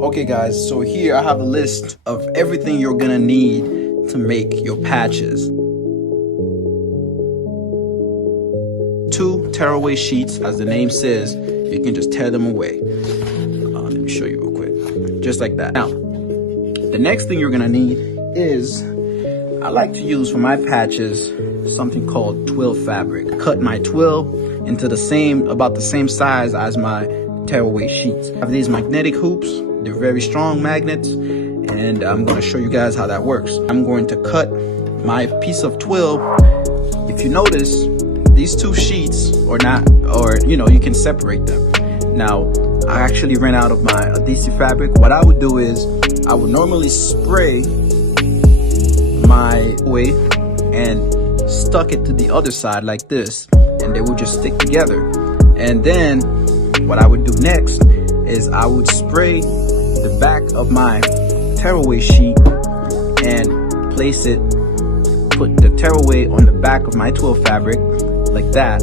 Okay guys, so here I have a list of everything you're gonna need to make your patches. 2 tearaway sheets, as the name says, you can just tear them away. Let me show you real quick, just like that. Now, the next thing you're gonna need is, I like to use for my patches something called Twill Fabric. Cut my twill into about the same size as my tearaway sheets. I have these magnetic hoops. They're very strong magnets, and I'm going to show you guys how that works. I'm going to cut my piece of twill. If you notice, these 2 sheets you can separate them. Now, I actually ran out of my adhesive fabric. What I would do is, I would normally spray my way and stuck it to the other side like this, and they would just stick together. And then what I would do next is I would spray the back of my tearaway sheet and put the tearaway on the back of my twill fabric like that,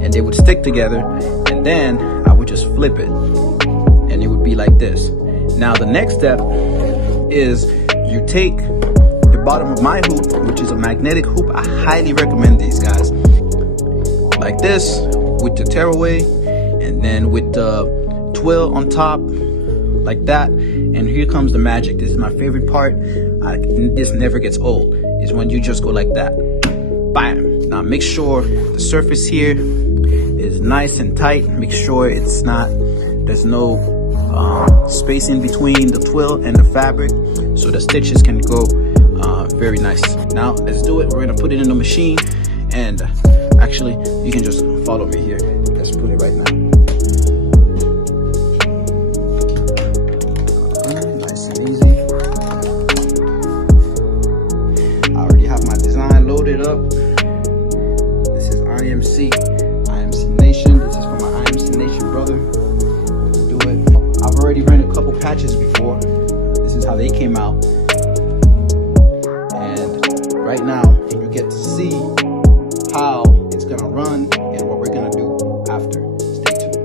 and they would stick together. And then I would just flip it and it would be like this. Now the next step is you take the bottom of my hoop, which is a magnetic hoop. I highly recommend these guys, like this, with the tearaway, and then with the twill on top like that. And here comes the magic. This is my favorite part. This never gets old, is when you just go like that, bam. Now make sure the surface here is nice and tight. Make sure there's no space in between the twill and the fabric, so the stitches can go very nice. Now let's do it. We're gonna put it in the machine, and actually you can just follow me here. Let's put it right now. Nice and easy. I already have my design loaded up. This is IMC Nation. This is for my IMC Nation brother. Let's do it. I've already ran a couple patches before. This is how they came out. And right now you get to see how it's gonna run and what we're gonna do after. Stay tuned.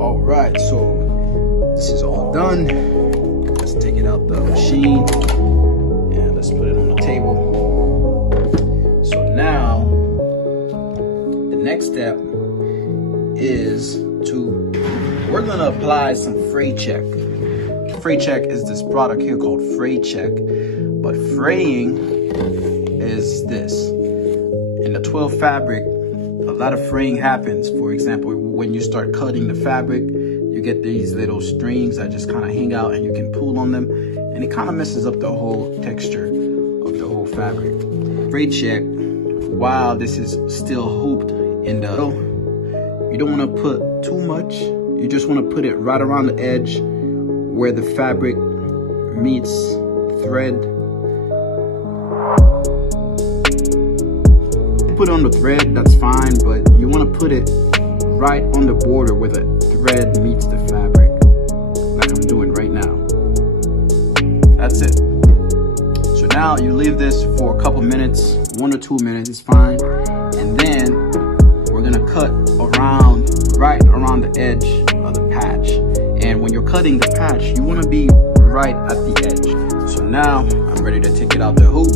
All right, so this is all done. Let's take it out the machine and let's put it on the table. So now the next step is we're gonna apply some Fray Check. Fray Check is this product here called Fray Check, but fraying is this. In the twill fabric, a lot of fraying happens. For example, when you start cutting the fabric, you get these little strings that just kind of hang out, and you can pull on them, and it kind of messes up the whole texture of the whole fabric. Fray Check, while this is still hooped in the middle, you don't want to put too much. You just want to put it right around the edge where the fabric meets thread. Put it on the thread, that's fine, but you want to put it right on the border where the thread meets the fabric, like I'm doing right now. That's it. So now you leave this for a couple minutes, 1 or 2 minutes is fine, and then we're gonna cut right around the edge of the patch. And when you're cutting the patch, you want to be right at the edge. So now I'm ready to take it out the hoop.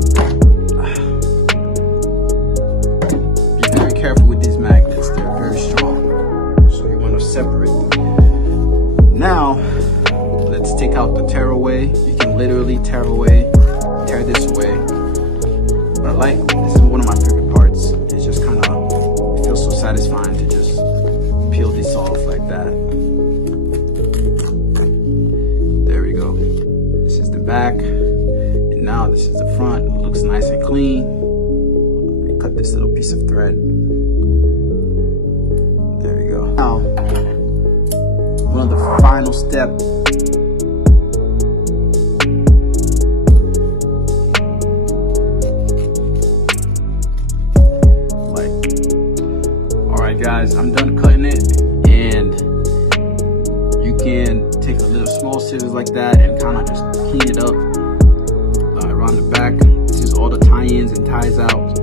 Be very careful with these magnets, they're very strong, so you want to separate them. Now let's take out the tearaway. You can literally tear this away, but this is one of my favorite parts. It's just kind of, it feels so satisfying to just peel this off like that. There we go. This is the back, and now this is the front. It looks nice and clean. Cut this little piece of thread. There we go. Now, one of the final steps. Guys, I'm done cutting it, and you can small scissors like that and kind of just clean it up around the back. This is all the tie-ins and ties out.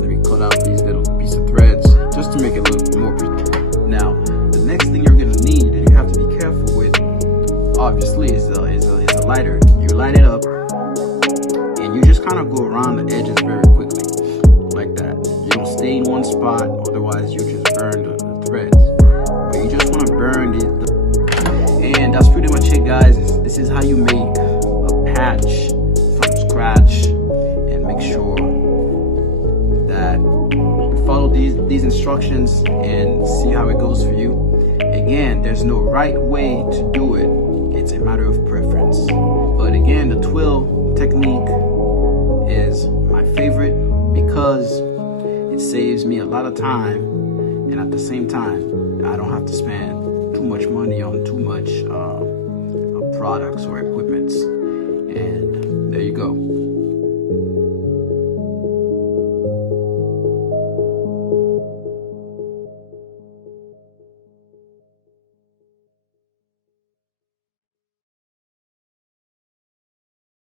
Let me cut out these little piece of threads just to make it a little bit more pretty. Now, the next thing you're gonna need, and you have to be careful with, obviously, is a lighter. You light it up, and you just kind of go around the edges very quickly, like that. You don't stay in one spot, otherwise you just burn the threads. But you just want to burn and that's pretty much it, guys. This is how you make a patch from scratch, and make sure that you follow these instructions and see how it goes for you. Again, there's no right way to do it. It's a matter of preference. But again, the twill technique is my favorite because it saves me a lot of time, and at the same time, I don't have to spend too much money on too much products or equipments. And there you go.